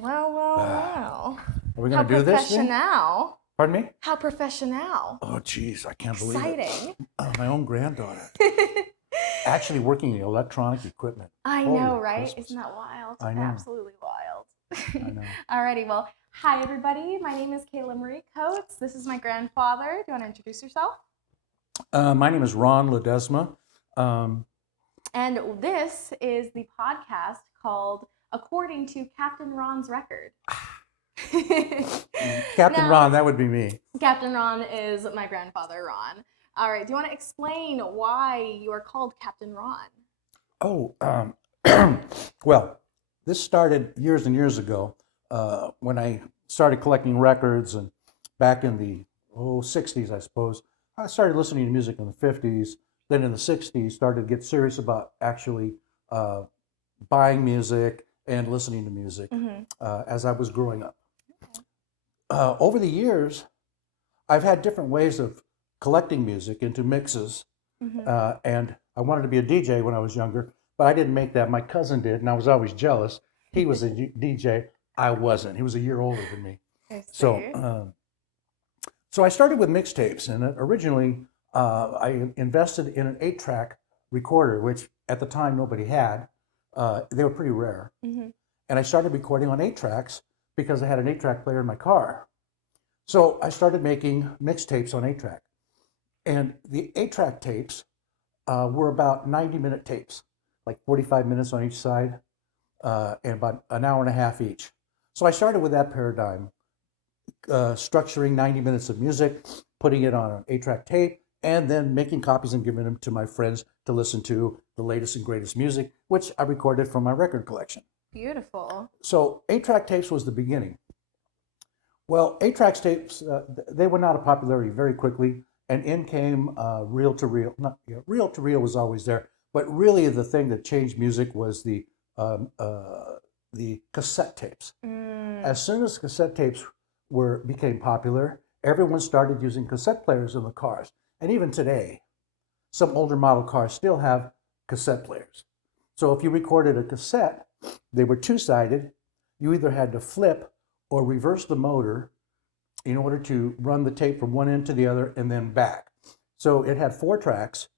Well. Are we going to do this thing? Professional. Pardon me? How professional. Oh, geez, I can't believe Exciting. it. My own granddaughter. Actually working in electronic equipment. I Holy know, right? Christmas. Isn't that wild? I know. Absolutely wild. I know. Alrighty, well, hi everybody. My name is Kayla Marie Coates. This is my grandfather. Do you want to introduce yourself? My name is Ron Ledesma. And this is the podcast called According to Captain Ron's Record. Captain Ron, that would be me. Captain Ron is my grandfather, Ron. All right, do you want to explain why you are called Captain Ron? Oh, well, this started years and years ago when I started collecting records, and back in the 60s, I suppose. I started listening to music in the 50s. Then in the 60s, started to get serious about actually buying music and listening to music as I was growing up. Over the years, I've had different ways of collecting music into mixes, and I wanted to be a DJ when I was younger, but I didn't make that. My cousin did, and I was always jealous. He was a DJ. I wasn't. He was a year older than me. So I started with mixtapes, and originally I invested in an 8-track recorder, which at the time nobody had. They were pretty rare. And I started recording on 8 tracks because I had an 8-track player in my car. So I started making mixtapes on 8-track. And the 8-track tapes were about 90-minute tapes, like 45 minutes on each side, and about an hour and a half each. So I started with that paradigm, structuring 90 minutes of music, putting it on an 8-track tape, and then making copies and giving them to my friends to listen to the latest and greatest music, which I recorded from my record collection. Beautiful. So 8-track tapes was the beginning. Well, 8-track tapes, they went out of popularity very quickly, and in came reel-to-reel. Reel-to-reel was always there, but really the thing that changed music was the cassette tapes. As soon as cassette tapes became popular, everyone started using cassette players in the cars. And even today, some older model cars still have cassette players. So if you recorded a cassette, they were 2-sided. You either had to flip or reverse the motor in order to run the tape from one end to the other and then back. So it had 4 tracks,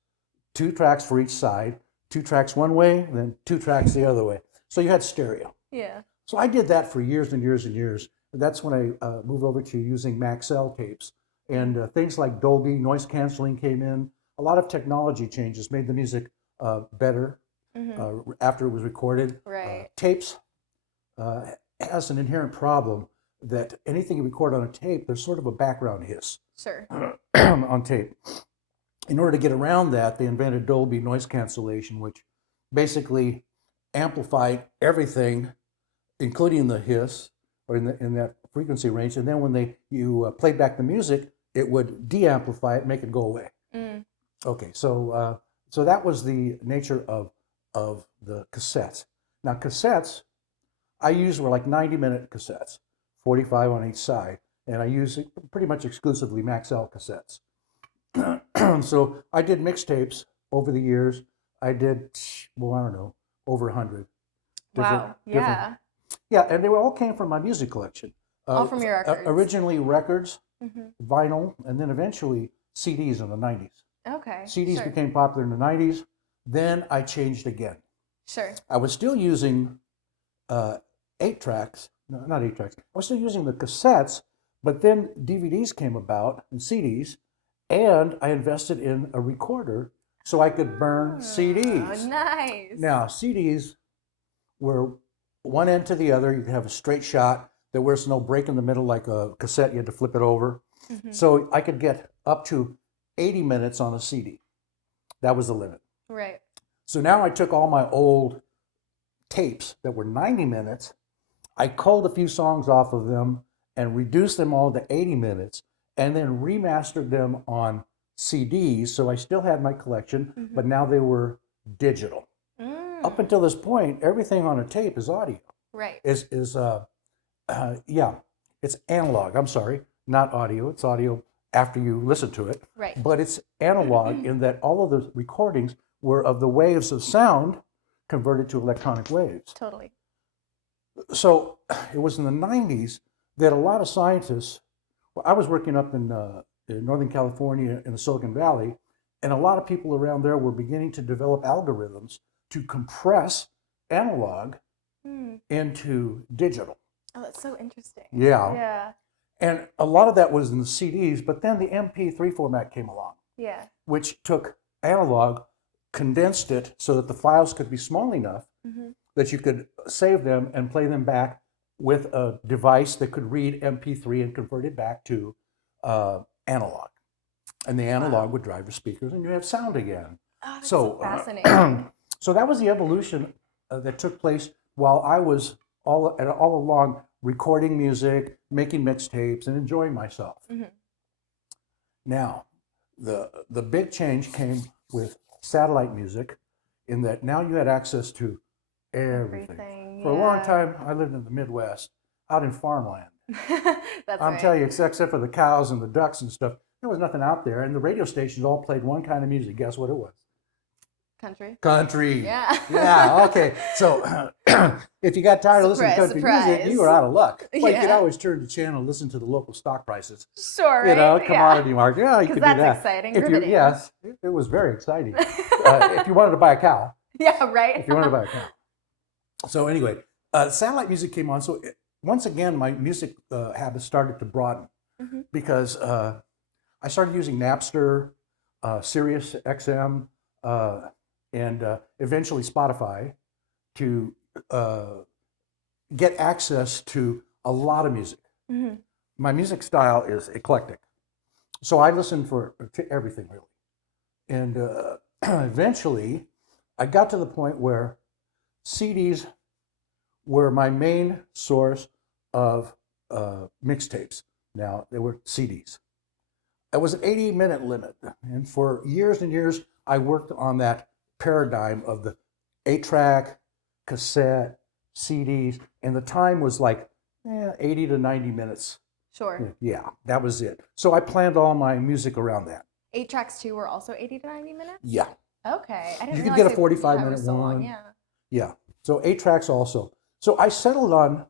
2 tracks for each side, 2 tracks one way, then 2 tracks the other way. So you had stereo. Yeah. So I did that for years and years and years. That's when I moved over to using Maxell tapes. And things like Dolby, noise canceling came in. A lot of technology changes made the music better after it was recorded. Right. Tapes has an inherent problem that anything you record on a tape, there's sort of a background hiss. Sure. On tape. In order to get around that, they invented Dolby noise cancellation, which basically amplified everything, including the hiss, or in that frequency range. And then when you played back the music, it would de-amplify it, make it go away. Okay, so that was the nature of the cassettes. Now cassettes, I used were like 90-minute cassettes, 45 on each side, and I use pretty much exclusively Maxell cassettes. So I did mixtapes over the years. I did, well, I don't know, over 100. Wow, yeah. Yeah, and they all came from my music collection. All from your records. Originally records, vinyl, and then eventually CDs in the 90s. Okay. CDs became popular in the 90s. Then I changed again. Sure. I was still using 8 tracks, no, not 8 tracks. I was still using the cassettes, but then DVDs came about and CDs, and I invested in a recorder so I could burn CDs. Nice. Now, CDs were one end to the other. You could have a straight shot. There was no break in the middle like a cassette. You had to flip it over. So I could get up to 80 minutes on a CD. That was the limit. Right. So now I took all my old tapes that were 90 minutes. I culled a few songs off of them and reduced them all to 80 minutes and then remastered them on CDs. So I still had my collection, but now they were digital. Up until this point, everything on a tape is audio. Right. It's analog. I'm sorry, not audio. It's audio after you listen to it. Right. But it's analog in that all of the recordings were of the waves of sound converted to electronic waves. Totally. So it was in the 90s that a lot of scientists, well, I was working up in Northern California in the Silicon Valley, and a lot of people around there were beginning to develop algorithms to compress analog Hmm. into digital. Oh, that's so interesting. Yeah. Yeah. And a lot of that was in the CDs, but then the MP3 format came along, Yeah. which took analog, condensed it so that the files could be small enough Mm-hmm. that you could save them and play them back with a device that could read MP3 and convert it back to analog. And the analog would drive the speakers, and you have sound again. Oh, that's so fascinating. So that was the evolution that took place while I was all along recording music, making mixtapes, and enjoying myself. Mm-hmm. Now, the big change came with satellite music, in that now you had access to everything. For a long time, I lived in the Midwest, out in farmland. That's I'm right. telling you, except for the cows and the ducks and stuff, there was nothing out there. And the radio stations all played one kind of music. Guess what it was? Country. Country. Yeah. Yeah. Okay. So if you got tired of listening to country music, you were out of luck. Well, you could Yeah. always turn the channel and listen to the local stock prices. Sure. You know, Right? commodity market. Yeah, you could do that's that. exciting. If you, Riveting. yes, it was very exciting. If you wanted to buy a cow. Yeah. Right. If you wanted to buy a cow. So anyway, satellite music came on. So once again, my music habits started to broaden because I started using Napster, Sirius XM, and eventually Spotify to get access to a lot of music. Mm-hmm. My music style is eclectic, so I listen to everything really. And eventually, I got to the point where CDs were my main source of mixtapes. Now, they were CDs. It was an 80-minute limit. And for years and years, I worked on that paradigm of the 8-track, cassette, CDs. And the time was like 80 to 90 minutes. Sure. Yeah, that was it. So I planned all my music around that. 8 tracks too were also 80 to 90 minutes? Yeah. Okay. I didn't You could realize get a 45-minute it was so long. one. Yeah. Yeah. So 8 tracks also. So I settled on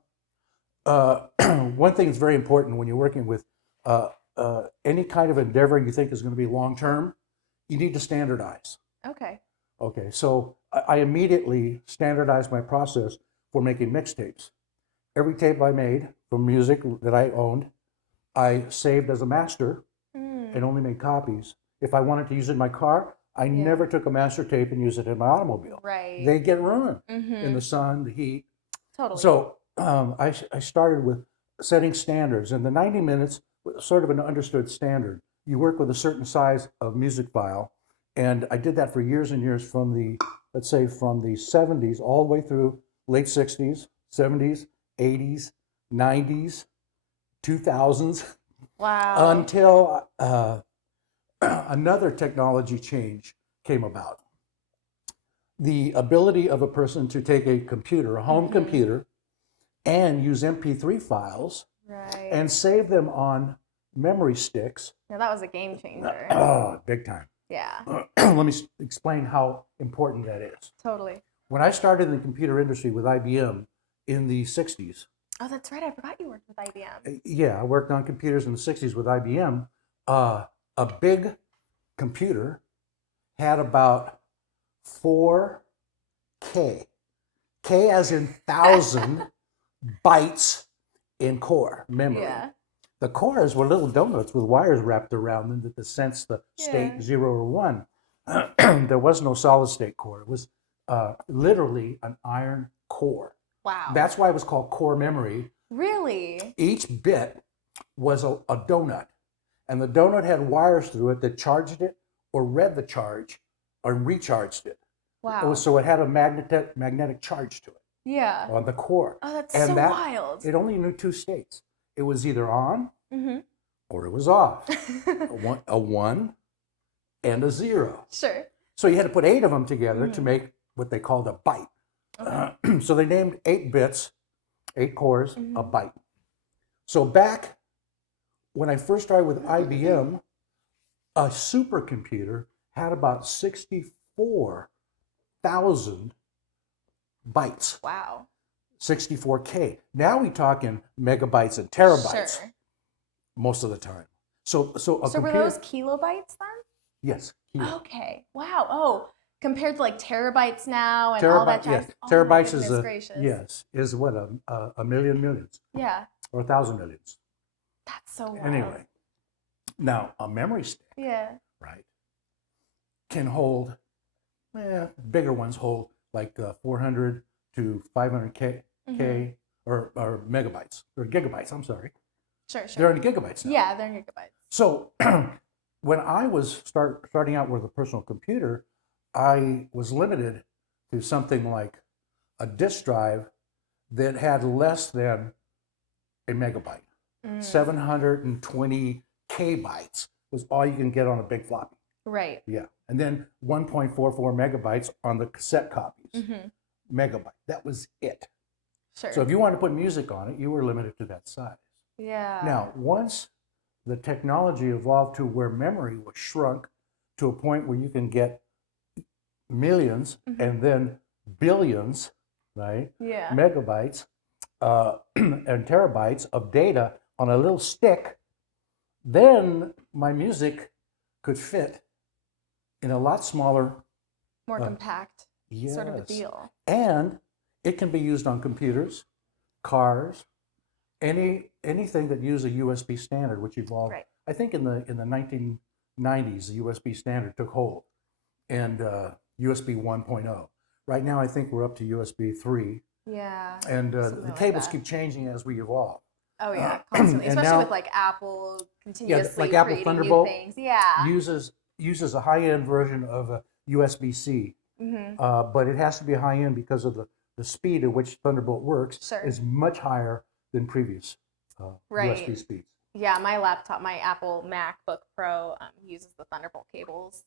one thing that's very important when you're working with any kind of endeavor you think is going to be long term, you need to standardize. Okay. Okay, so I immediately standardized my process for making mixtapes. Every tape I made from music that I owned, I saved as a master and only made copies. If I wanted to use it in my car, I never took a master tape and used it in my automobile. Right. They get ruined in the sun, the heat. Totally. So I started with setting standards, and the 90 minutes was sort of an understood standard. You work with a certain size of music file, and I did that for years and years from the, let's say, from the 70s all the way through late 60s, 70s, 80s, 90s, 2000s, wow. until another technology change came about. The ability of a person to take a computer, a home computer, and use MP3 files and save them on memory sticks. Yeah, that was a game changer. Oh, big time. Yeah. Let me explain how important that is. Totally. When I started in the computer industry with IBM in the 60s. Oh, that's right. I forgot you worked with IBM. Yeah, I worked on computers in the 60s with IBM. A big computer had about 4K. K as in 1,000 bytes in core memory. Yeah. The cores were little donuts with wires wrapped around them that sense the state 0 or 1. There was no solid state core. It was literally an iron core. Wow. That's why it was called core memory. Really? Each bit was a donut, and the donut had wires through it that charged it or read the charge or recharged it. Wow. So it had a magnetic charge to it. Yeah. On the core. Oh, that's and so that, wild. It only knew 2 states. It was either on or it was off. a 1 and a 0. Sure. So you had to put 8 of them together to make what they called a byte. Okay. So they named 8 bits, 8 cores, a byte. So back when I first started with IBM, a supercomputer had about 64,000 bytes. Wow. 64K. Now we talk in megabytes and terabytes Sure. most of the time. So So were those kilobytes then? Yes. Kilo. Okay. Wow. Oh, compared to like terabytes now and all that jazz. Yes. Oh, Terabytes my is gracious. is what a million millions Yeah. or 1,000 millions. That's so wild. Anyway, now a memory stick, Yeah. right, can hold, bigger ones hold like 400 to 500K K or megabytes or gigabytes. I'm sorry. Sure. They're in gigabytes now. Yeah, they're in gigabytes. So when I was starting out with a personal computer, I was limited to something like a disk drive that had less than a megabyte. 720 kbytes was all you can get on a big floppy. Right. Yeah. And then 1.44 megabytes on the cassette copies. Megabyte. That was it. Sure. So if you wanted to put music on it, you were limited to that size. Yeah. Now, once the technology evolved to where memory was shrunk to a point where you can get millions and then billions, right? Yeah. Megabytes and terabytes of data on a little stick, then my music could fit in a lot smaller, More compact sort of a yes. deal. And it can be used on computers, cars, anything that use a USB standard, which evolved. Right. I think in the 1990s, the USB standard took hold, and USB 1.0. Right now, I think we're up to USB 3, Yeah. and something the like cables that. keep changing as we evolve. Oh yeah, constantly. and Especially now- with like Apple continuously like Apple creating Thunderbolt new things. Yeah. Uses a high-end version of a USB-C, but it has to be high-end because of the speed at which Thunderbolt works Sure. is much higher than previous Right. USB speeds. Yeah, my laptop, my Apple MacBook Pro uses the Thunderbolt cables.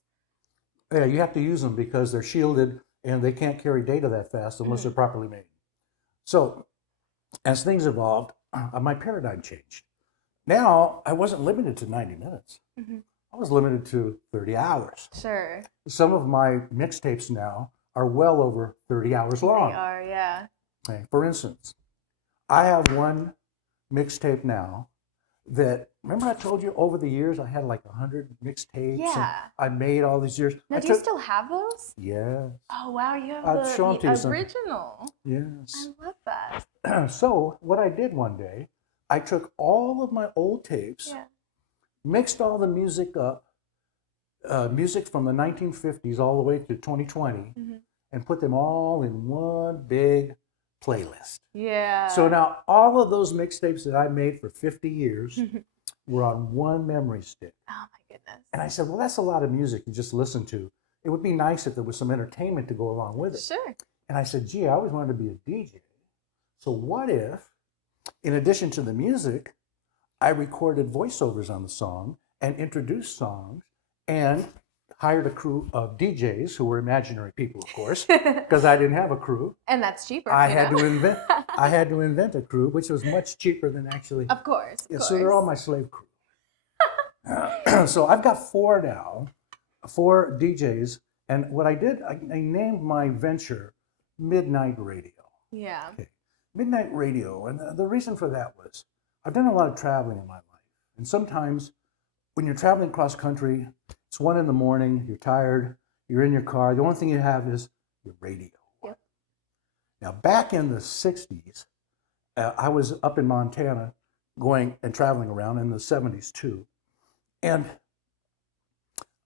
Yeah, you have to use them because they're shielded and they can't carry data that fast unless they're properly made. So as things evolved, my paradigm changed. Now I wasn't limited to 90 minutes. I was limited to 30 hours. Sure. Some of my mixtapes now are well over 30 hours long. They are, yeah. Okay. For instance, I have one mixtape now that, remember I told you over the years I had like 100 mixtapes Yeah. and I made all these years. Now, do you still have those? Yes. Oh, wow, you have I've shown to you the some. original. Yes. I love that. So what I did one day, I took all of my old tapes, Yeah. mixed all the music up, music from the 1950s all the way to 2020, and put them all in one big playlist. Yeah. So now all of those mixtapes that I made for 50 years were on one memory stick. Oh, my goodness. And I said, well, that's a lot of music to just listen to. It would be nice if there was some entertainment to go along with it. Sure. And I said, gee, I always wanted to be a DJ. So what if, in addition to the music, I recorded voiceovers on the song and introduced songs and hired a crew of DJs who were imaginary people, of course, because I didn't have a crew. And that's cheaper. I you had know? to invent. I had to invent a crew, which was much cheaper than actually. Of course. Yeah, so they're all my slave crew. So I've got four now, 4 DJs, and what I did, I named my venture Midnight Radio. Yeah. Okay. Midnight Radio, and the reason for that was I've done a lot of traveling in my life, and sometimes when you're traveling cross country, it's 1 a.m, you're tired, you're in your car, the only thing you have is your radio. Yep. Now, back in the 60s, I was up in Montana going and traveling around in the 70s too, and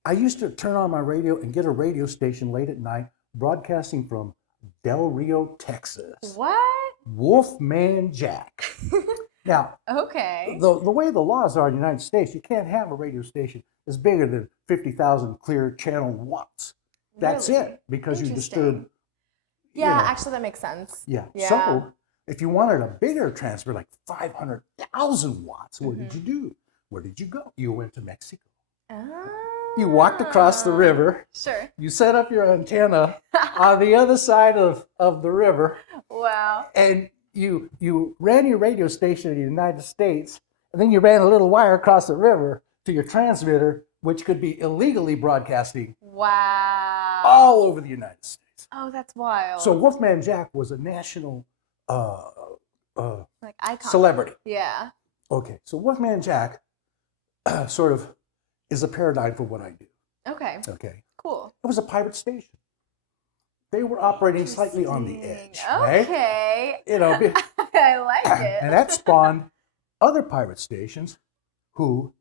I used to turn on my radio and get a radio station late at night broadcasting from Del Rio, Texas. What? Wolfman Jack. Now, Okay. the way the laws are in the United States, you can't have a radio station that's bigger than 50,000 clear channel watts. That's Really? it, because you Interesting. disturb. Yeah, you know. actually, that makes sense. Yeah. Yeah. So if you wanted a bigger transfer, like 500,000 watts, what did you do? Where did you go? You went to Mexico. You walked across the river. Sure. You set up your antenna on the other side of the river, Wow. and you ran your radio station in the United States, and then you ran a little wire across the river to your transmitter, which could be illegally broadcasting Wow. all over the United States. Oh, that's wild. So Wolfman Jack was a national Like icon. celebrity. Yeah. Okay, so Wolfman Jack sort of is a paradigm for what I do. Okay. Okay, Cool. it was a pirate station. They were operating slightly on the edge, right? Okay. You know, I like it. and that spawned other pirate stations who,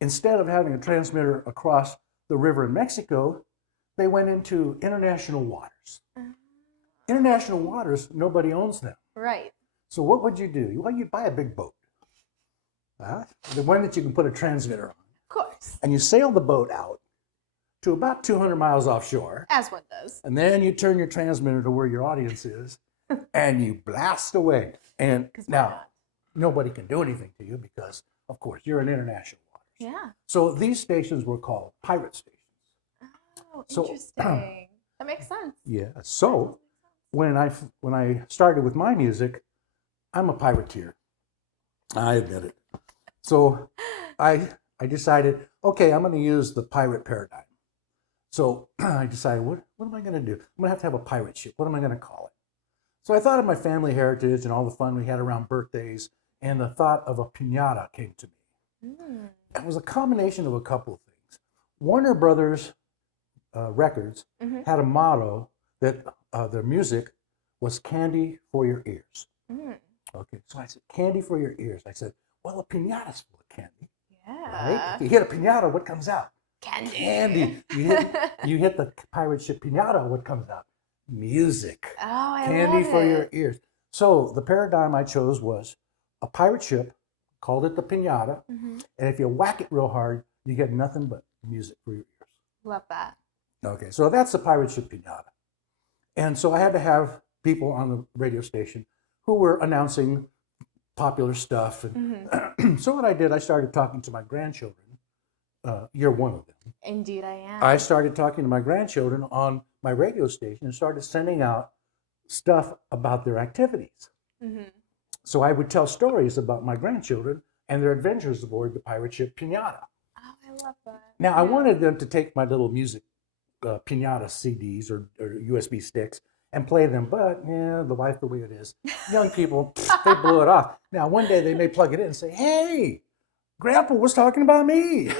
instead of having a transmitter across the river in Mexico, they went into international waters. International waters, nobody owns them. Right. So what would you do? Well, you'd buy a big boat, the one that you can put a transmitter on. Of course. And you sail the boat out to about 200 miles offshore. As one does. And then you turn your transmitter to where your audience is and you blast away. And now, nobody can do anything to you because, of course, you're in international waters. Yeah. So these stations were called pirate stations. Oh, So, interesting. That makes sense. Yeah. So when I started with my music, I'm a pirateer. I admit it. So I decided, okay, I'm going to use the pirate paradigm. So I decided, what am I going to do? I'm going to have a pirate ship. What am I going to call it? So I thought of my family heritage and all the fun we had around birthdays, and the thought of a piñata came to me. It was a combination of a couple of things. Warner Brothers Records had a motto that their music was candy for your ears. Okay, so I said, candy for your ears. I said, well, a piñata's full of candy. Yeah. Right? If you hit a piñata, what comes out? Candy. Candy. You hit the pirate ship piñata, what comes out? Music. Oh, I Candy love for it. your ears. So the paradigm I chose was a pirate ship, called it the piñata, and if you whack it real hard, you get nothing but music for your ears. Love that. Okay, so that's the pirate ship piñata. And so I had to have people on the radio station who were announcing popular stuff. And so what I did, I started talking to my grandchildren. You're one of them. Indeed, I am. I started talking to my grandchildren on my radio station and started sending out stuff about their activities. So I would tell stories about my grandchildren and their adventures aboard the pirate ship piñata. Oh, I love that. Now, I wanted them to take my little music piñata CDs or USB sticks and play them, but yeah, the life the way it is. Young people, they blew it off. Now, one day they may plug it in and say, hey, Grandpa was talking about me.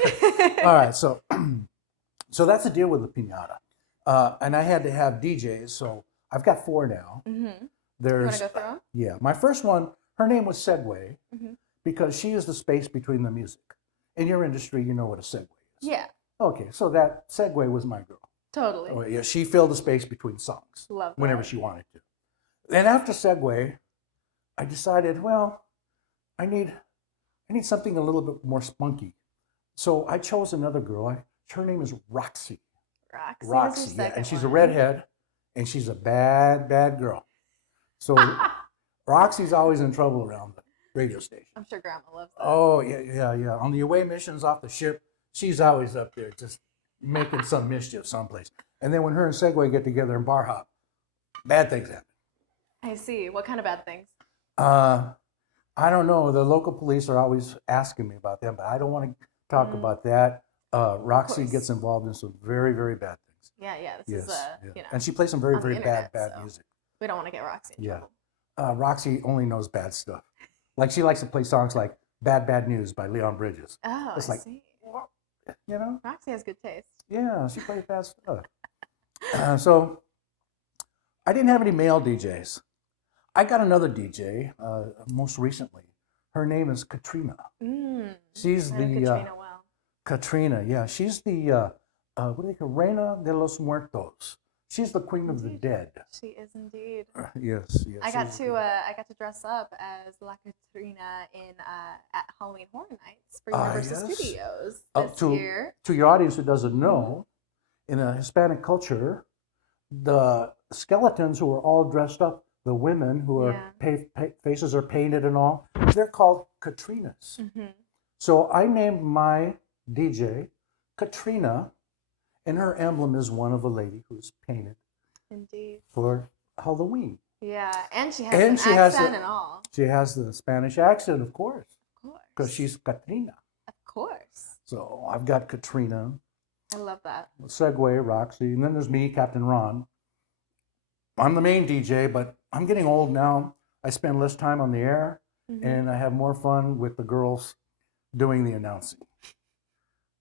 All right, so that's the deal with the piñata. And I had to have DJs, so I've got 4 now. There's, You want to go through them? Yeah, my first one, her name was Segway because she is the space between the music. In your industry, you know what a Segway is. Yeah, Okay, so that Segway was my girl. totally. Oh, yeah, she filled the space between songs Love that. whenever she wanted to. Then after Segway, I decided, well, I need something a little bit more spunky. So I chose another girl. Her name is Roxy. Roxy, Yeah, and she's a redhead, and she's a bad, bad girl. So Roxy's always in trouble around the radio station. I'm sure Grandma loves that. Oh, yeah. On the away missions off the ship, she's always up there just making some mischief someplace. And then when her and Segway get together in bar hop, bad things happen. I see. What kind of bad things? I don't know. The local police are always asking me about them, but I don't want to talk about that. Roxy course. gets involved in some very, very bad things. Yeah. This is Yeah. And she plays some very, on the very bad, internet, bad so music. we don't want to get Roxy in Yeah. trouble. Roxy only knows bad stuff. Like she likes to play songs like Bad, Bad News by Leon Bridges. Oh, It's I like, see. You know? Roxy has good taste. Yeah, she plays bad stuff. So I didn't have any male DJs. I got another DJ most recently. Her name is Katrina. She's I know the Katrina well. Katrina. Yeah, she's the what do they call Reina de los Muertos. She's the queen of the dead. She is indeed. Yes. I got to dress up as La Katrina in at Halloween Horror Nights for Universal yes. Studios this year. To your audience who doesn't know, in a Hispanic culture, the skeletons who are all dressed up, the women who are faces are painted and all, they're called Katrinas. So I named my DJ Katrina, and her emblem is one of a lady who's painted Indeed. for Halloween. Yeah, and she has And an she has accent and all. She has the Spanish accent, of course, Of course. because she's Katrina. Of course. So I've got Katrina, I love that. Segway, Roxy, and then there's me, Captain Ron. I'm the main DJ, but I'm getting old now. I spend less time on the air, Mhm. and I have more fun with the girls doing the announcing.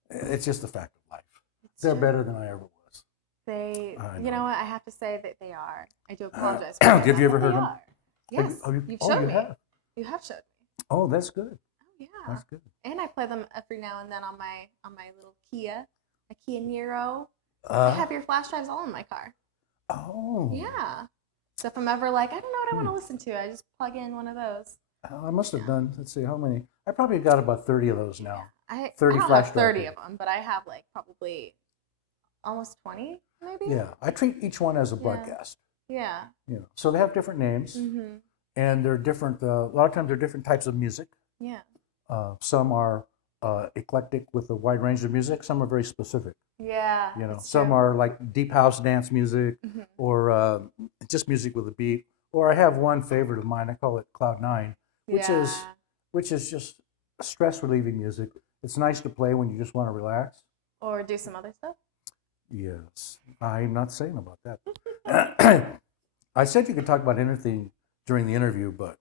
It's just a fact of life. It's They're true. better than I ever was. They, I you know. know what? I have to say that they are. I do apologize for saying Have that, you ever but heard they them? are. Yes, you've Oh, shown you me. have? You have showed me. Oh, that's good. Oh yeah. That's good. And I play them every now and then on my little Kia, a Kia Niro. I have your flash drives all in my car. Oh. Yeah. So if I'm ever like, I don't know what I want to listen to, I just plug in one of those. I must have done, let's see, how many? I probably got about 30 of those now. I 30 don't flash have 30 drives. of them, but I have like probably almost 20, maybe. Yeah, I treat each one as a Yeah. broadcast. Yeah. You know, so they have different names, Mhm. and they're different. A lot of times they're different types of music. Yeah. Some are eclectic with a wide range of music. Some are very specific. Yeah. You know, it's some true. are like deep house dance music, Mhm. or just music with a beat. Or I have one favorite of mine. I call it Cloud Nine, which Yeah. is just stress relieving music. It's nice to play when you just want to relax. Or do some other stuff. Yes, I'm not saying about that. I said you could talk about anything during the interview, but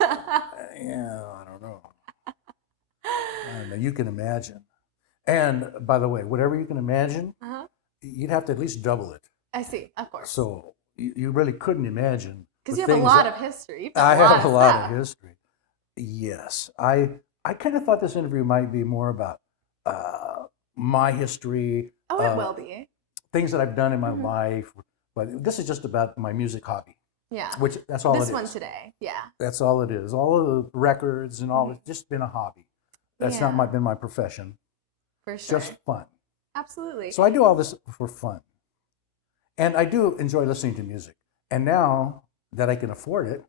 yeah, I don't know. You can imagine. And by the way, whatever you can imagine, Uh-huh. you'd have to at least double it. I see, of course. So you really couldn't imagine. Because the you have a things lot that- of history. You've I done a lot have a of lot stuff. of history. Yes, I kind of thought this interview might be more about my history, Oh, it will be. things that I've done in my Mhm. life, but this is just about my music hobby, Yeah. which that's all This it one is. today. Yeah. That's all it is. All of the records and all, Mhm. it's just been a hobby. That's Yeah. not been my profession. For It's sure. just fun. Absolutely. So I do all this for fun. And I do enjoy listening to music. And now that I can afford it,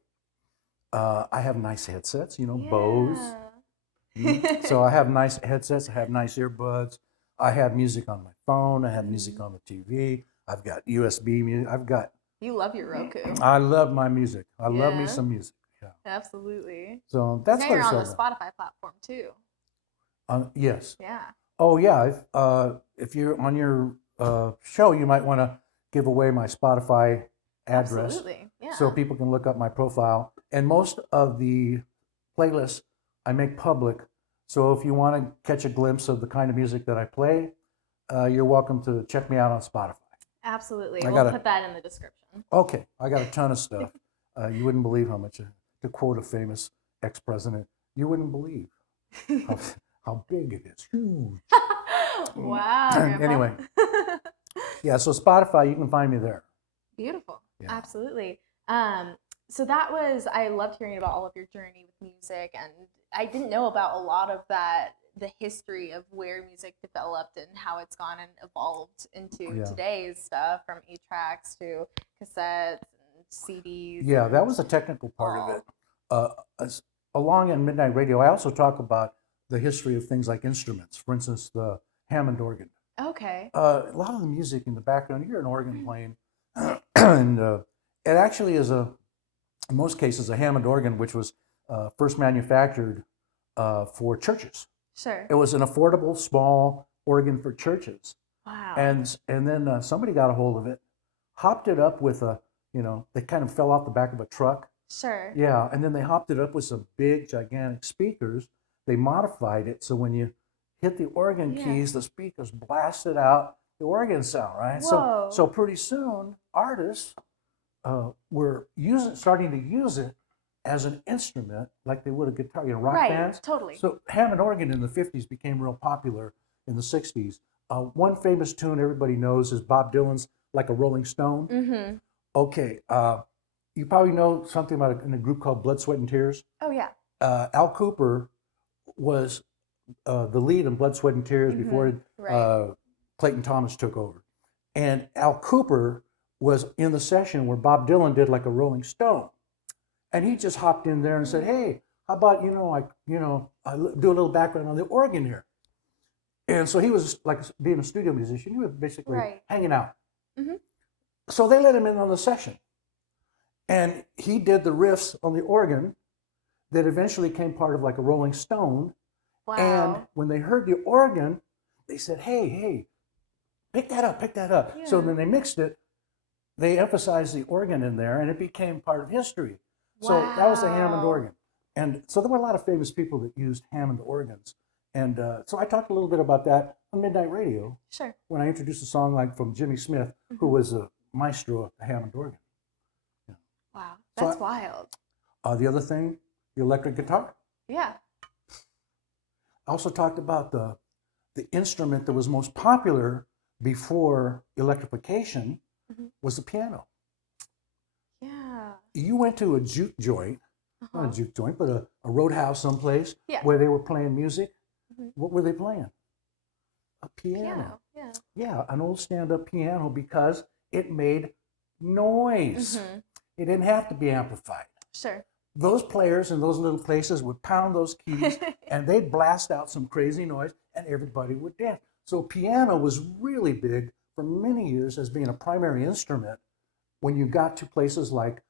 I have nice headsets, you know, Bose. So I have nice headsets, I have nice earbuds. I have music on my phone, I have music on the TV. I've got USB music. You love your Roku. I love my music. I love me Yeah. some music. Yeah. Absolutely. So that's Now what you're it's on all the about. Spotify platform too. Yes. Yeah. Oh yeah. If you're on your show, you might want to give away my Spotify address, Absolutely. Yeah. so people can look up my profile. And most of the playlists I make public. So if you want to catch a glimpse of the kind of music that I play, you're welcome to check me out on Spotify. Absolutely. I We'll gotta- put that in the description. Okay, I got a ton of stuff. You wouldn't believe how much. To quote a famous ex-president, you wouldn't believe how big it is. Huge. Wow. Grandpa. Anyway. Yeah, so Spotify, you can find me there. Beautiful. Yeah. Absolutely. So that was, I loved hearing about all of your journey with music, and I didn't know about a lot of that, the history of where music developed and how it's gone and evolved into Yeah. today's stuff, from 8-tracks to cassettes and CDs. Yeah, that and was a technical part of all. it. Along in Midnight Radio, I also talk about the history of things like instruments. For instance, the Hammond organ. Okay. A lot of the music in the background, you hear an organ playing, and it actually is in most cases, a Hammond organ, which was first manufactured for churches. Sure. It was an affordable, small organ for churches. Wow. And then somebody got a hold of it, hopped it up with they kind of fell off the back of a truck. Sure. Yeah, and then they hopped it up with some big, gigantic speakers. They modified it so when you hit the organ keys, the speakers blasted out the organ sound, right? Whoa. So pretty soon, artists were starting to use it as an instrument, like they would a guitar, rock Right, bands. totally. So Hammond organ in the 50s became real popular in the 60s. One famous tune everybody knows is Bob Dylan's "Like a Rolling Stone." Mm-hmm. Okay, you probably know something about in a group called Blood, Sweat, and Tears. Oh, yeah. Al Cooper was the lead in Blood, Sweat, and Tears before Right. Clayton Thomas took over. And Al Cooper was in the session where Bob Dylan did "Like a Rolling Stone." And he just hopped in there and said, "Hey, how about, I do a little background on the organ here." And so he was like being a studio musician. He was basically hanging out. Mm-hmm. So they let him in on the session. And he did the riffs on the organ that eventually came part of Like a Rolling Stone. Wow. And when they heard the organ, they said, hey, pick that up. Yeah. So then they mixed it. They emphasized the organ in there, and it became part of history. So that was the Hammond Wow. organ. And so there were a lot of famous people that used Hammond organs. And so I talked a little bit about that on Midnight Radio Sure. when I introduced a song like from Jimmy Smith, who was a maestro of the Hammond organ. Yeah. Wow. So That's wild. the other thing, the electric guitar. Yeah. I also talked about the instrument that was most popular before electrification was the piano. Yeah. You went to a juke joint, not a juke joint, but a roadhouse someplace Yeah. where they were playing music. What were they playing? A piano. Yeah. Yeah, an old stand-up piano because it made noise. It didn't have to be amplified. Sure. Those players in those little places would pound those keys and they'd blast out some crazy noise and everybody would dance. So piano was really big for many years as being a primary instrument when you got to places like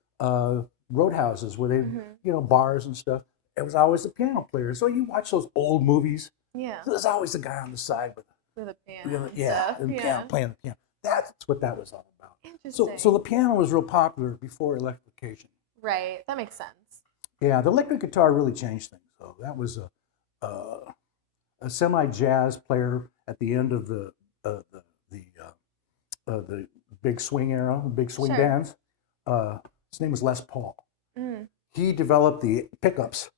roadhouses where they, bars and stuff. It was always the piano player. So you watch those old movies. Yeah. There's always the guy on the side with a piano. and piano, playing the piano. That's what that was all about. Interesting. So the piano was real popular before electrification. Right. That makes sense. Yeah, the electric guitar really changed things. Though that was a semi-jazz player at the end of the big swing era, the big swing bands. His name was Les Paul. He developed the pickups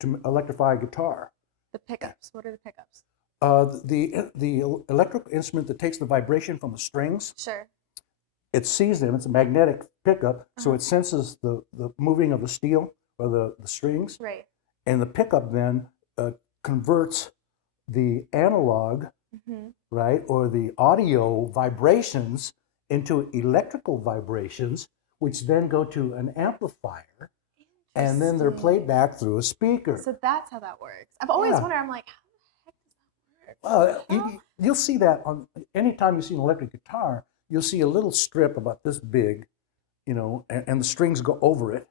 to electrify a guitar. The pickups. What are the pickups? The electric instrument that takes the vibration from the strings. Sure. It sees them. It's a magnetic pickup, so it senses the moving of the steel or the strings. Right. And the pickup then converts the analog, right, or the audio vibrations into electrical vibrations, which then go to an amplifier, and then they're played back through a speaker. So that's how that works. I've always wondered, I'm like, how the heck does that work? You'll see that on anytime you see an electric guitar, you'll see a little strip about this big, and the strings go over it.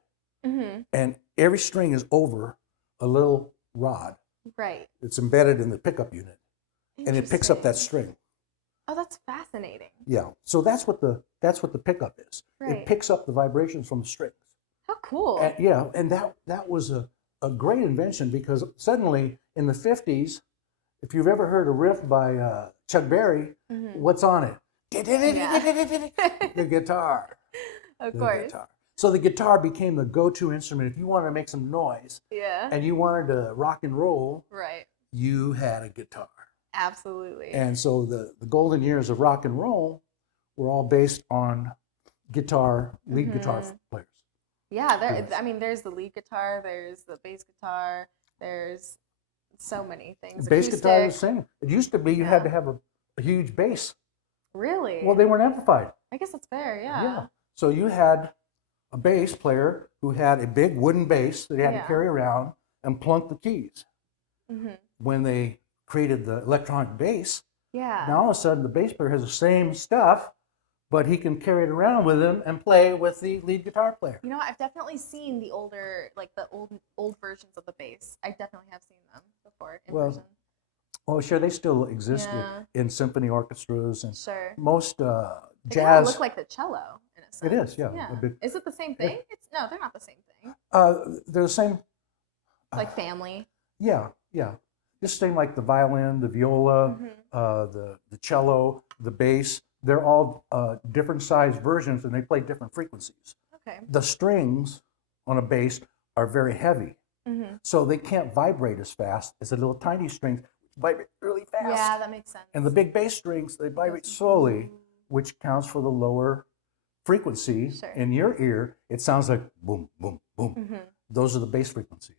And every string is over a little rod. Right. It's embedded in the pickup unit. And it picks up that string. Oh, that's fascinating. Yeah. So that's what the pickup is. Right. It picks up the vibrations from the strings. How cool. And that was a great invention because suddenly in the 50s, if you've ever heard a riff by Chuck Berry, what's on it? The guitar. Of course. Guitar. So the guitar became the go-to instrument. If you wanted to make some noise and you wanted to rock and roll, right, you had a guitar. Absolutely. And so the golden years of rock and roll were all based on lead guitar players. Yeah, there's the lead guitar, there's the bass guitar, there's so many things. Bass guitar was the same. It used to be you had to have a huge bass. Really? Well, they weren't amplified. I guess that's fair, yeah. So you had a bass player who had a big wooden bass that he had to carry around and plunk the keys. When they created the electronic bass, now all of a sudden the bass player has the same stuff, but he can carry it around with him and play with the lead guitar player. I've definitely seen the older, like the old versions of the bass. I definitely have seen them before in person. Oh, sure, they still exist in symphony orchestras and most They jazz. kind of look like the cello in a sense. It is, yeah. Is it the same thing? No, they're not the same thing. They're the same. Like family. Yeah. Just same like the violin, the viola, the cello, the bass. They're all different size versions, and they play different frequencies. Okay. The strings on a bass are very heavy, so they can't vibrate as fast as the little tiny strings vibrate really fast. Yeah, that makes sense. And the big bass strings, they vibrate slowly, which counts for the lower frequency. In your ear, it sounds like boom, boom, boom. Those are the bass frequencies.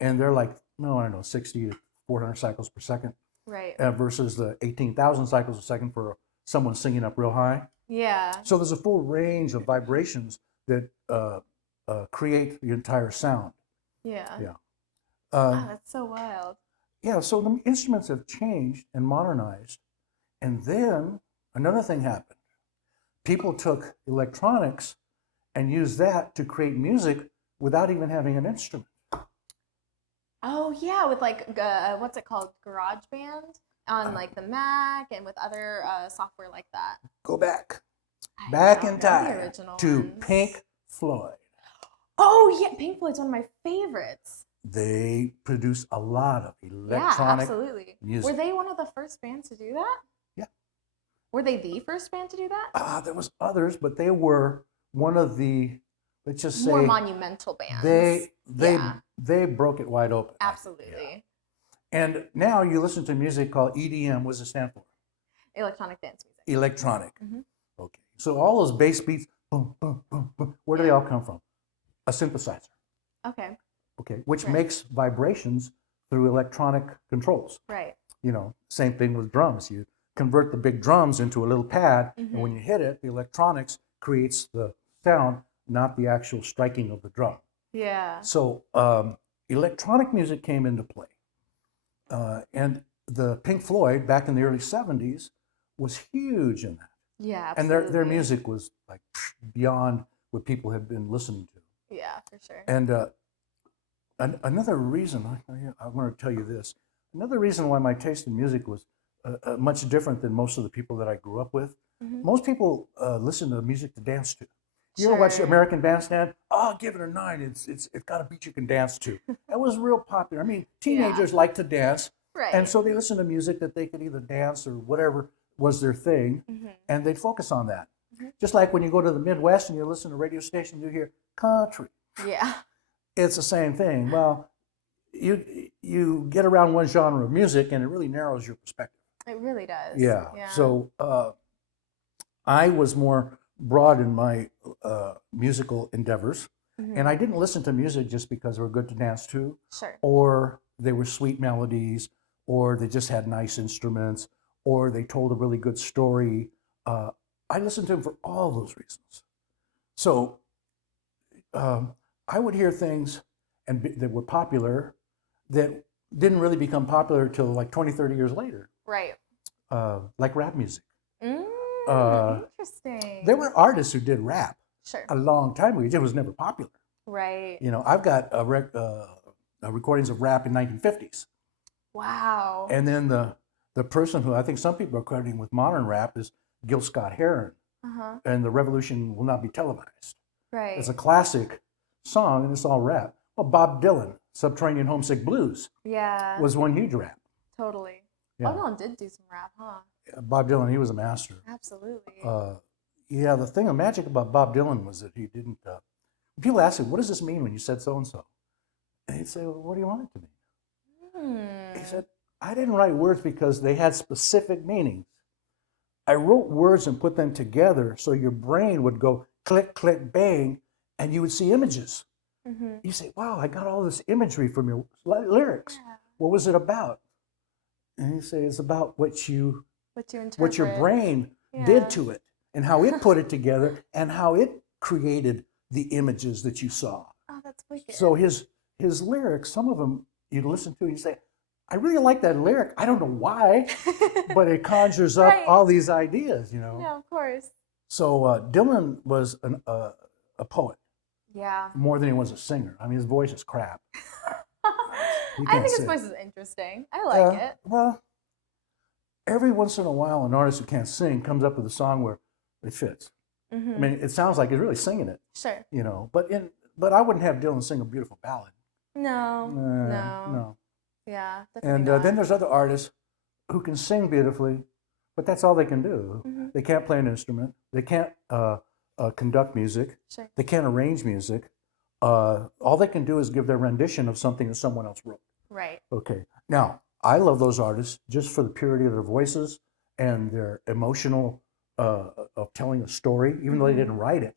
And they're like, 60 to 400 cycles per second. Right. Versus the 18,000 cycles a second for someone singing up real high. Yeah. So there's a full range of vibrations that create the entire sound. Yeah. Yeah. Wow, that's so wild. Yeah, so the instruments have changed and modernized. And then another thing happened. People took electronics and used that to create music without even having an instrument. Oh, yeah, with like, what's it called? GarageBand on like the Mac and with other software like that. Go back in time to Pink Floyd. Oh yeah, Pink Floyd's one of my favorites. They produce a lot of Yeah, electronic absolutely. music. Were they one of the first bands to do that? Yeah. Were they the first band to do that? There was others, but they were one of the, let's just say, More monumental bands. They broke it wide open. Absolutely. Yeah. And now you listen to music called EDM. What does it stand for? Electronic dance music. Electronic. Mm-hmm. Okay. So all those bass beats, boom, boom, boom, boom, where do they all come from? A synthesizer. Okay. Okay. Which makes vibrations through electronic controls. Right. You know, same thing with drums. You convert the big drums into a little pad, Mm-hmm. and when you hit it, the electronics creates the sound, not the actual striking of the drum. Yeah. So electronic music came into play. And the Pink Floyd back in the early 70s was huge in that. Yeah, And absolutely. their music was like beyond what people had been listening to. Yeah, for sure. And another reason, I want to tell you this, another reason why my taste in music was much different than most of the people that I grew up with. Mm-hmm. Most people listen to music to dance to. You ever watch American Bandstand? Oh, give it a 9. It's got a beat you can dance to. That was real popular. I mean, teenagers like to dance. Right. And so they listen to music that they could either dance or whatever was their thing, Mm-hmm. and they'd focus on that. Mm-hmm. Just like when you go to the Midwest and you listen to radio stations, you hear country. Yeah. It's the same thing. Well, you get around one genre of music and it really narrows your perspective. It really does. Yeah. So I was more broad in my musical endeavors, Mm-hmm. and I didn't listen to music just because they were good to dance to, Sure. or they were sweet melodies, or they just had nice instruments, or they told a really good story. I listened to them for all those reasons. So I would hear things that were popular that didn't really become popular until like 20, 30 years later, Right. like rap music. Interesting. There were artists who did rap Sure. a long time ago. It was never popular. Right. You know, I've got recordings of rap in 1950s. Wow. And then the person who I think some people are crediting with modern rap is Gil Scott Heron. Uh-huh. And The Revolution Will Not Be Televised. Right. It's a classic song, and it's all rap. Well, Bob Dylan, Subterranean Homesick Blues, Yeah. was one huge rap. Totally. Yeah. Bob Dylan did do some rap, huh? Bob Dylan, he was a master. Absolutely. Yeah, the thing of magic about Bob Dylan was that he didn't. People ask him, "What does this mean when you said so and so?" And he'd say, "Well, what do you want it to mean?" He said, "I didn't write words because they had specific meanings. I wrote words and put them together so your brain would go click, click, bang, and you would see images. Mm-hmm. You say, wow, I got all this imagery from your lyrics. Yeah. What was it about?" And you say, it's about what your interpret. brain did to it and how it put it together and how it created the images that you saw. Oh, that's wicked. So his lyrics, some of them you listen to and you say, I really like that lyric. I don't know why, but it conjures up all these ideas, you know. Yeah, of course. So Dylan was a poet. Yeah. More than he was a singer. I mean, his voice is crap. I think his voice is interesting. I like it. Well, every once in a while, an artist who can't sing comes up with a song where it fits. Mm-hmm. I mean, it sounds like he's really singing it. Sure. You know, but I wouldn't have Dylan sing a beautiful ballad. No. Yeah. And then there's other artists who can sing beautifully, but that's all they can do. Mm-hmm. They can't play an instrument. They can't conduct music. Sure. They can't arrange music. All they can do is give their rendition of something that someone else wrote. Right. Okay. Now, I love those artists just for the purity of their voices and their emotional of telling a story, even though they didn't write it.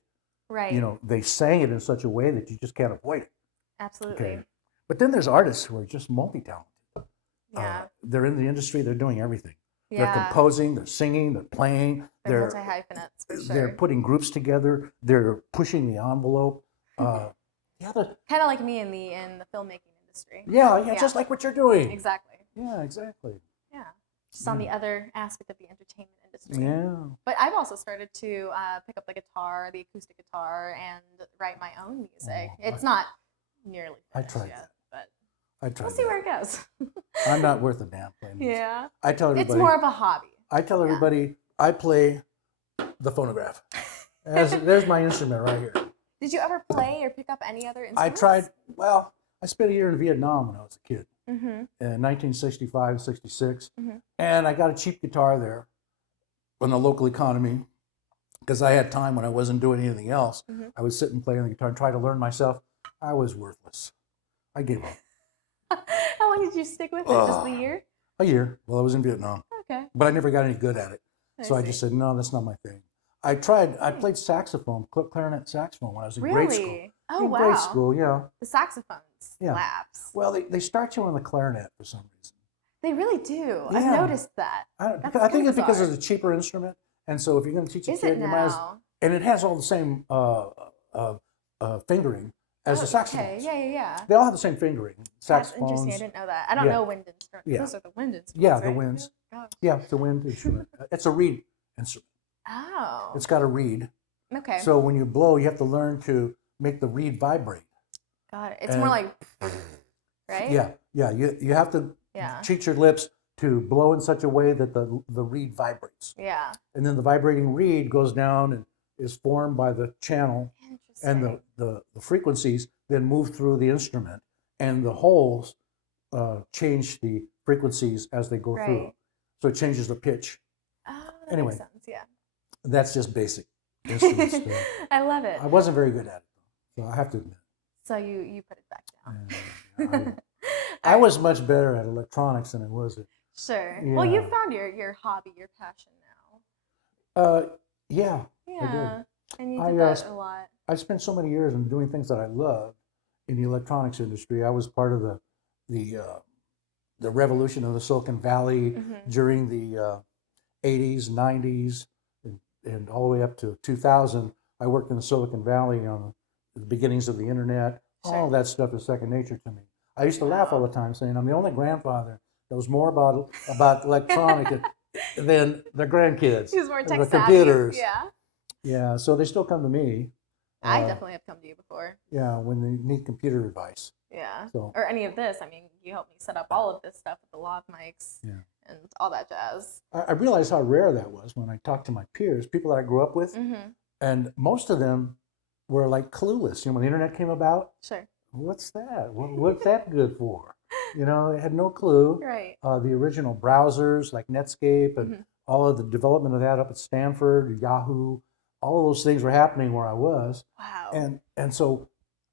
Right. You know, they sang it in such a way that you just can't avoid it. Absolutely. Okay. But then there's artists who are just multi-talented. Yeah. They're in the industry. They're doing everything. Yeah. They're composing. They're singing. They're playing. They're multi-hyphenates, for sure. They're putting groups together. They're pushing the envelope. Kind of like me in the filmmaking industry. Yeah, just like what you're doing. Exactly. Yeah, exactly. Yeah. Just on the other aspect of the entertainment industry. Yeah. But I've also started to pick up the guitar, the acoustic guitar, and write my own music. It's not nearly finished yet, but we'll see where it goes. I'm not worth a damn playing music. Yeah. I tell everybody. It's more of a hobby. I tell everybody I play the phonograph. There's my instrument right here. Did you ever play or pick up any other instruments? I tried. Well, I spent a year in Vietnam when I was a kid, Mm-hmm. in 1965, 66, Mm-hmm. and I got a cheap guitar there from the local economy because I had time when I wasn't doing anything else. Mm-hmm. I would sit and play on the guitar and try to learn myself. I was worthless. I gave up. How long did you stick with it? Just the year? A year. Well, I was in Vietnam, Okay. but I never got any good at it. So I just said, no, that's not my thing. I played saxophone, clarinet saxophone when I was in grade school. Really? Oh, in wow. grade school, yeah. The saxophones Yeah. slaps. Well, they start you on the clarinet for some reason. They really do. Yeah. I've noticed that. I think it's because it's a cheaper instrument. And so if you're going to teach a Is kid, it you might as, now? and it has all the same fingering as the saxophones. Okay. Yeah. They all have the same fingering. That's Saxophones. interesting. I didn't know that. I don't Yeah. know wind instruments. Yeah. Those are the wind instruments. Yeah, the right? winds. Gosh. Yeah, it's a wind instrument. It's a reed instrument. Oh. It's got a reed. Okay. So when you blow, you have to learn to make the reed vibrate. Got it. It's more like, right? Yeah. You have to Yeah. treat your lips to blow in such a way that the reed vibrates. Yeah. And then the vibrating reed goes down and is formed by the channel, and Interesting. the frequencies then move through the instrument, and the holes change the frequencies as they go through. Right. So it changes the pitch. Oh, that Anyway. makes sense. Yeah. That's just basic instrument stuff. I love it. I wasn't very good at it, so I have to admit. So you put it back down. I was much better at electronics than I was at. Sure. Well, you Yeah. found your hobby, your passion now. Yeah. Yeah. And you I, did that a lot. I spent so many years in doing things that I loved in the electronics industry. I was part of the revolution of the Silicon Valley Mm-hmm. during the 80s, 90s, and all the way up to 2000. I worked in the Silicon Valley on the beginnings of the internet. Sure. All that stuff is second nature to me. I used to laugh all the time, saying I'm the only grandfather that was more about electronic than the grandkids. He was more tech the savvy. computers. Yeah. Yeah, so they still come to me. I definitely have come to you before. Yeah, when they need computer advice. Yeah. So Or any of this. I mean, you helped me set up all of this stuff with the lav mics and all that jazz. I realized how rare that was when I talked to my peers, people that I grew up with, Mm-hmm. and most of them were like clueless. You know, when the internet came about, Sure. what's that? What's that good for? You know, they had no clue. Right. The original browsers like Netscape and Mhm. all of the development of that up at Stanford, Yahoo, all of those things were happening where I was. Wow. And so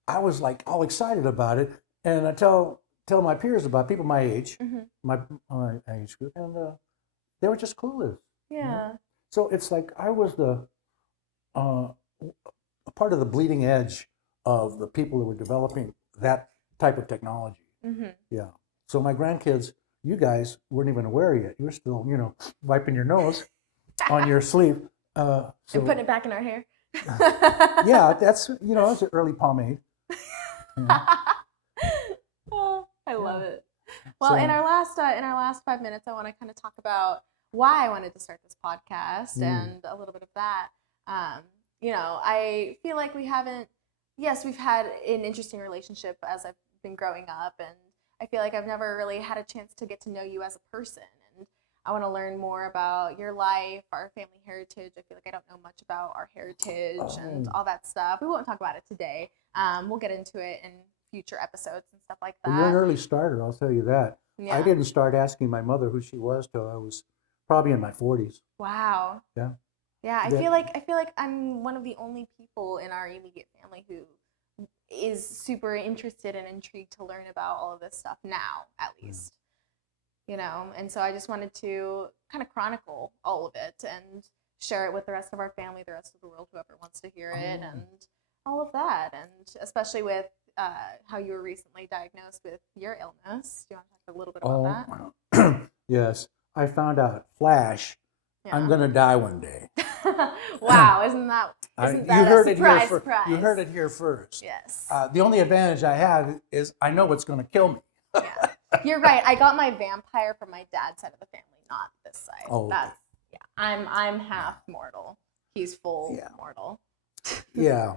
I was like all excited about it. And I tell my peers about people my age, Mhm. my age group, and they were just clueless. Yeah. So it's like I was a part of the bleeding edge of the people who were developing that type of technology. Mm-hmm. Yeah. So my grandkids, you guys weren't even aware yet. You were still, wiping your nose on your sleeve. So, And putting it back in our hair. yeah, that's it's an early pomade. Yeah. Oh, I love it. Well, So- in our last 5 minutes, I want to kind of talk about why I wanted to start this podcast and a little bit of that. I feel like we've had an interesting relationship as I've been growing up, and I feel like I've never really had a chance to get to know you as a person. And I want to learn more about your life, our family heritage. I feel like I don't know much about our heritage and all that stuff. We won't talk about it today. We'll get into it in future episodes and stuff like that. Well, you're an early starter, I'll tell you that. Yeah. I didn't start asking my mother who she was till I was probably in my 40s. Wow. Yeah. Yeah, I Yeah. feel like I'm one of the only people in our immediate family who is super interested and intrigued to learn about all of this stuff now, at least. And so I just wanted to kind of chronicle all of it and share it with the rest of our family, the rest of the world, whoever wants to hear it, and all of that. And especially with how you were recently diagnosed with your illness. Do you want to talk a little bit about that? Yes. I found out, flash, I'm going to die one day. Wow, isn't that a surprise, surprise? You heard it here first. Yes. The only advantage I have is I know what's going to kill me. Yeah. You're right. I got my vampire from my dad's side of the family, not this side. Oh, okay. I'm half mortal. He's full mortal. Yeah.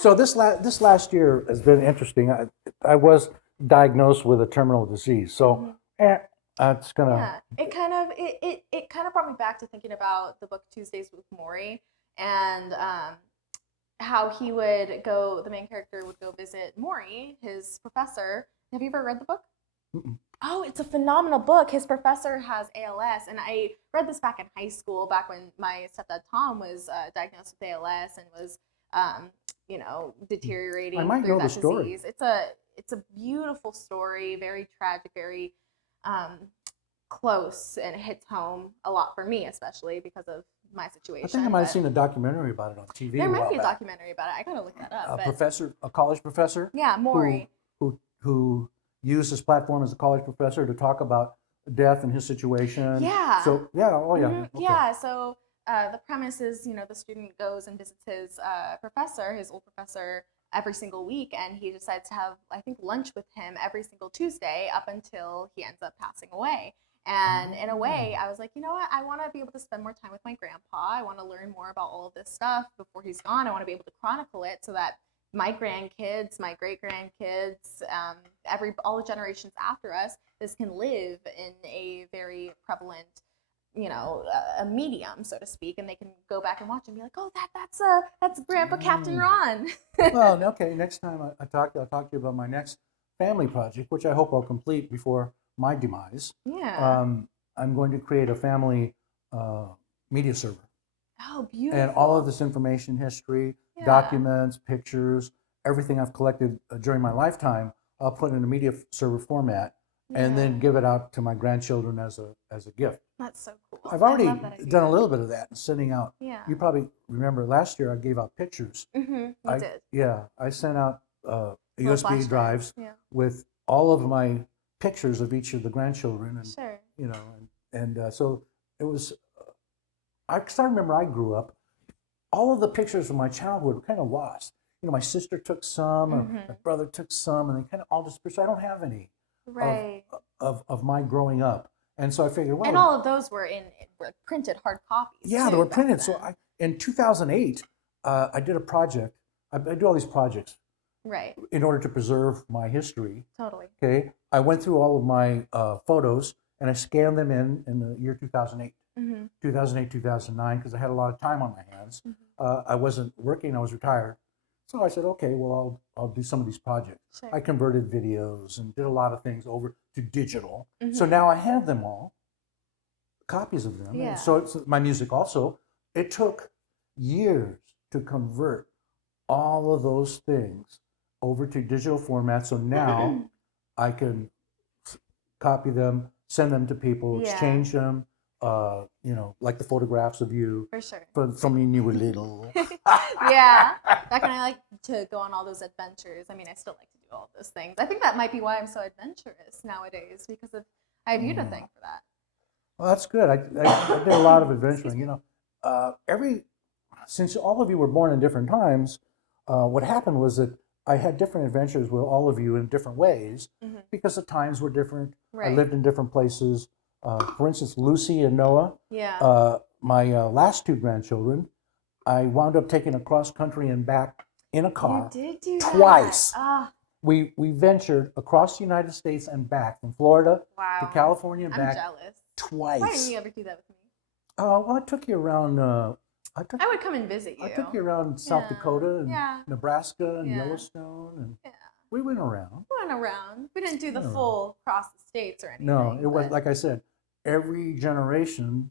So this last year has been interesting. I was diagnosed with a terminal disease. So it's gonna. Yeah. It kind of brought me back to thinking about the book Tuesdays with Maury, and how he would go, the main character would go visit Maury, his professor. Have you ever read the book? Mm-mm. Oh, it's a phenomenal book. His professor has ALS, and I read this back in high school, back when my stepdad Tom was diagnosed with ALS and was, deteriorating I might through know the that story. disease. It's a beautiful story, very tragic, very close, and it hits home a lot for me, especially because of my situation. I think I might have seen a documentary about it on TV. There might be a back. documentary about it. I gotta look that up. A college professor. Yeah, Maury. Who used his platform as a college professor to talk about death and his situation. Yeah. So yeah, oh yeah. Mm-hmm. Okay. Yeah. So the premise is, the student goes and visits his professor, his old professor, every single week, and he decides to have, I think, lunch with him every single Tuesday up until he ends up passing away. And in a way, I was like, you know what? I want to be able to spend more time with my grandpa. I want to learn more about all of this stuff before he's gone. I want to be able to chronicle it so that my grandkids, my great grandkids, all the generations after us, this can live in a very prevalent, a medium, so to speak, and they can go back and watch and be like, oh, that's Grandpa Captain Ron. Well, okay. Next time I'll talk to you about my next family project, which I hope I'll complete before my demise. Yeah. I'm going to create a family media server. Oh, beautiful. And all of this information, history, documents, pictures, everything I've collected during my lifetime, I'll put in a media server format and then give it out to my grandchildren as a gift. That's so cool. I've already done a little bit of that, sending out. Yeah. You probably remember last year I gave out pictures. You did. Yeah, I sent out USB drives yeah. with all of my pictures of each of the grandchildren, and Sure. So it was. I remember I grew up. All of the pictures from my childhood were kind of lost. My sister took some, or my brother took some, and they kind of all dispersed. So I don't have any of my growing up. And so I figured, well, and all of those were printed hard copies. Yeah, they were printed. So in 2008, I did a project. I do all these projects, right, in order to preserve my history. Totally. Okay, I went through all of my photos and I scanned them in the year 2008, 2008, 2009, because I had a lot of time on my hands. I wasn't working; I was retired. So I said, okay, well, I'll do some of these projects. Sure. I converted videos and did a lot of things over to digital. So now I have them all, copies of them. Yeah. And so it's my music also. It took years to convert all of those things over to digital format. So now I can copy them, send them to people, exchange them. Like the photographs of you. For sure. From when you were little. Yeah. Back when I like to go on all those adventures. I mean, I still like to do all of those things. I think that might be why I'm so adventurous nowadays, because I have you to thank for that. Well, that's good. I did a lot of adventuring. Since all of you were born in different times, what happened was that I had different adventures with all of you in different ways because the times were different. Right. I lived in different places. For instance, Lucy and Noah, my last two grandchildren, I wound up taking across country and back in a car. You did do twice. That. We ventured across the United States and back, from Florida to California and back. I'm jealous. Twice. Why didn't you ever do that with me? Well, I took you around. I would come and visit you. I took you around South Dakota and Nebraska and Yellowstone, and we went around. We didn't do the full cross the states or anything. No, it was like I said. Every generation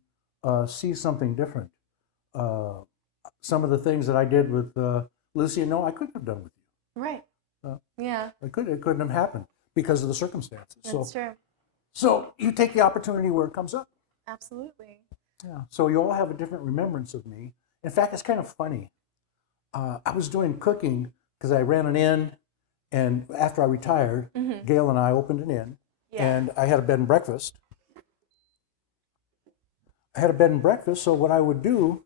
sees something different. Some of the things that I did with Lucy and Noah, I couldn't have done with you. Right. It couldn't have happened because of the circumstances. That's true. So you take the opportunity where it comes up. Absolutely. Yeah. So you all have a different remembrance of me. In fact, it's kind of funny. I was doing cooking because I ran an inn, and after I retired, Gail and I opened an inn, and I had a bed and breakfast. So what I would do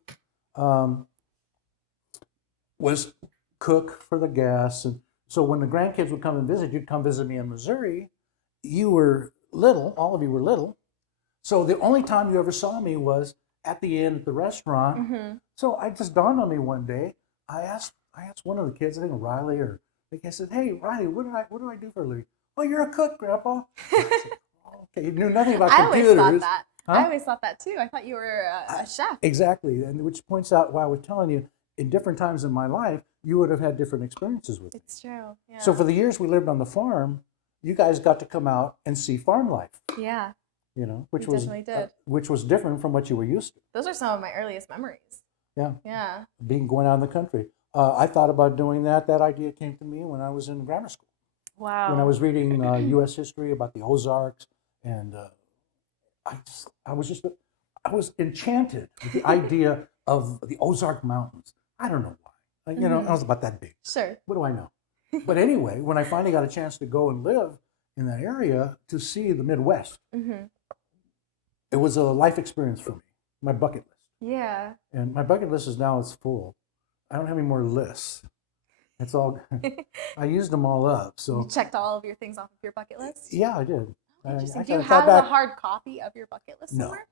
was cook for the guests. And so when the grandkids would come and visit, you'd come visit me in Missouri. You were little, all of you were little. So the only time you ever saw me was at the inn, at the restaurant. So it just dawned on me one day. I asked one of the kids, I think Riley, or I said, "Hey, Riley, what do I do for a living?" "Oh, you're a cook, Grandpa." I said, "Okay." You knew nothing about computers. I always thought that. Huh? I always thought that too. I thought you were a chef. Exactly, and which points out why I was telling you, in different times in my life, you would have had different experiences with it. It's true. Yeah. So for the years we lived on the farm, you guys got to come out and see farm life. Yeah. You know, which We was definitely did. which was different from what you were used to. Those are some of my earliest memories. Yeah. Yeah. Being going out in the country. I thought about doing that. That idea came to me when I was in grammar school. Wow. When I was reading U.S. history about the Ozarks, and I was enchanted with the idea of the Ozark Mountains. I don't know why. You know, I was about that big. Sure. What do I know? But anyway, when I finally got a chance to go and live in that area to see the Midwest, it was a life experience for me. My bucket list. Yeah. And my bucket list is full. I don't have any more lists. It's all. I used them all up. So You checked all of your things off of your bucket list? yeah, I did. Interesting. I Do you thought have a hard copy of your bucket list No. somewhere?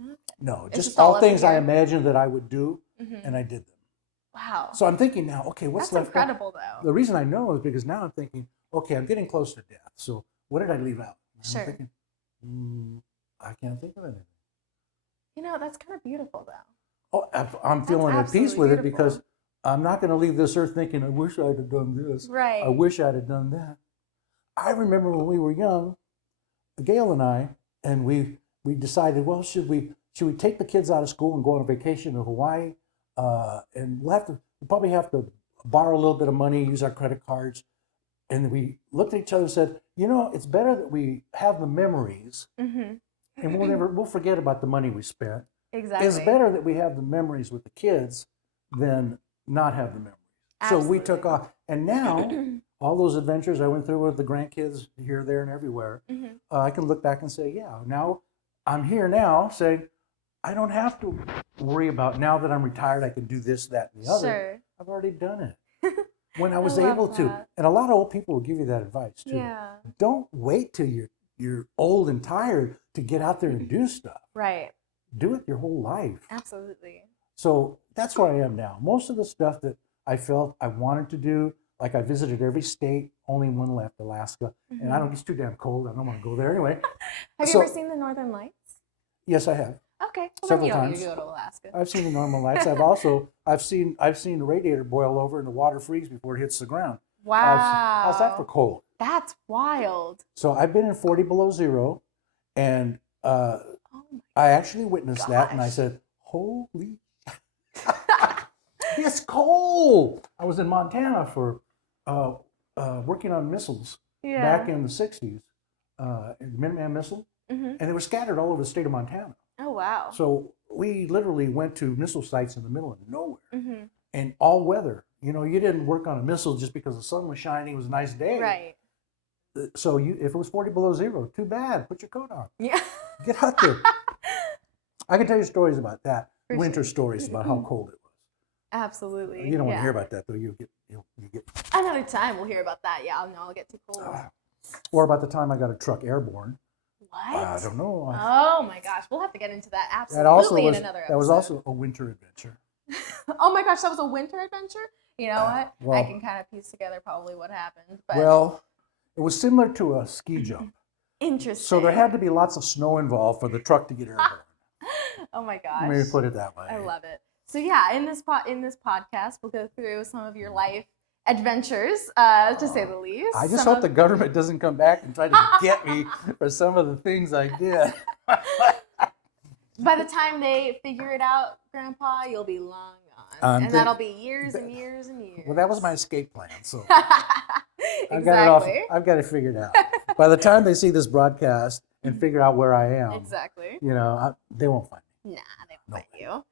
Okay. No, It's just just all all up in things I here? imagined that I would do, and I did them. Wow. So I'm thinking now, okay, what's That's left? incredible, though. The reason I know is because now I'm thinking, okay, I'm getting close to death. So what did I leave out? And Sure. I'm thinking, I can't think of anything. You know, that's kind of beautiful, though. Oh, I'm feeling at peace absolutely with it beautiful. because I'm not going to leave this earth thinking, I wish I'd have done this. Right. I wish I'd have done that. I remember when we were young, Gail and I, and we decided, well, should we take the kids out of school and go on a vacation to Hawaii? And we'll probably have to borrow a little bit of money, use our credit cards. And we looked at each other and said, you know, it's better that we have the memories, and we'll forget about the money we spent. Exactly. It's better that we have the memories with the kids than not have the memories. Absolutely. So we took off. And now, all those adventures I went through with the grandkids here, there, and everywhere, I can look back and say, yeah, now I'm here now saying, I don't have to worry about now that I'm retired, I can do this, that, and the other. Sure. I've already done it when I was love able to. that. And a lot of old people will give you that advice too. Yeah. Don't wait till you're old and tired to get out there and do stuff. Right. Do it your whole life. Absolutely. So that's where I am now. Most of the stuff that I felt I wanted to do, like I visited every state, only one left, Alaska. And I don't, it's too damn cold. I don't want to go there anyway. Have you ever seen the Northern Lights? Yes, I have. Okay. Well, Several then you don't times. need to go to Alaska. I've seen the normal lights. I've seen the radiator boil over and the water freeze before it hits the ground. Wow. How's that for cold? That's wild. So I've been in 40 below zero, and Oh I actually witnessed that, and I gosh. said, holy, it's cold. I was in Montana for working on missiles yeah. back in the 60s, the Minuteman missile, and they were scattered all over the state of Montana. Oh, wow. So we literally went to missile sites in the middle of nowhere, and all weather. You know, you didn't work on a missile just because the sun was shining, it was a nice day. Right. So if it was 40 below zero, too bad, put your coat on. Yeah. Get out there. I can tell you stories about that, For winter sure. stories about how cold it was. Absolutely. You don't want yeah. to hear about that, though. You get. Another time we'll hear about that. Yeah, I'll get too cold. Or about the time I got a truck airborne. What? I don't know. Oh my gosh, we'll have to get into that absolutely That also in was another episode. that was also a winter adventure. Oh my gosh, that was a winter adventure? You know what? well- I can kind of piece together probably what happened. But Well, it was similar to a ski jump. interesting. So there had to be lots of snow involved for the truck to get airborne. Oh my gosh. Maybe put it that way. I love it. So yeah, in this podcast, we'll go through some of your life adventures, to say the least. I just Some hope the government doesn't come back and try to get me for some of the things I did. By the time they figure it out, Grandpa, you'll be long gone, and that'll be years and years and years. Well, that was my escape plan. So exactly. I've got it off. I've got it figured out. By the time they see this broadcast and figure out where I am, Exactly. you know, they won't find me. Nah, they won't find you.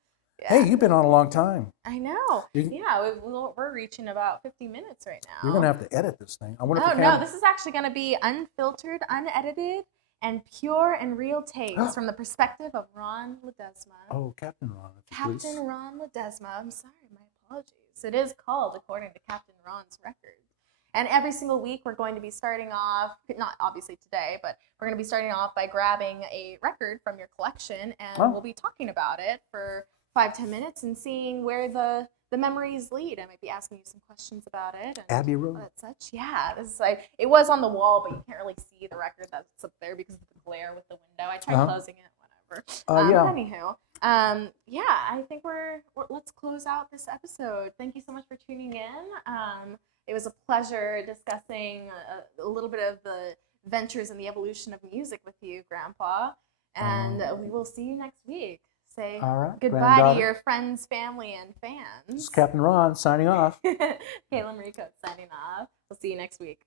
Yeah. Hey, you've been on a long time. I know. You- Yeah, we're reaching about 50 minutes right now. You're gonna have to edit this thing. I wonder if Oh the no, this is actually going to be unfiltered, unedited, and pure and real takes from the perspective of Ron Ledesma. Oh, Captain Ron. if you please. Captain Ron Ledesma. I'm sorry, my apologies. It is called according to Captain Ron's record. And every single week we're going to be starting off, not obviously today, but we're going to be starting off by grabbing a record from your collection, and we'll be talking about it for 5-10 minutes and seeing where the memories lead. I might be asking you some questions about it. And Abbey Road. that such. Yeah, this is like, it was on the wall, but you can't really see the record that's up there because of the glare with the window. I tried closing it, whatever. Yeah. Anywho, Yeah, I think let's close out this episode. Thank you so much for tuning in. It was a pleasure discussing a little bit of the ventures and the evolution of music with you, Grandpa. And we will see you next week. Say All right, goodbye to your friends, family, and fans. This is Captain Ron signing off. Kayla Marie Coates signing off. We'll see you next week.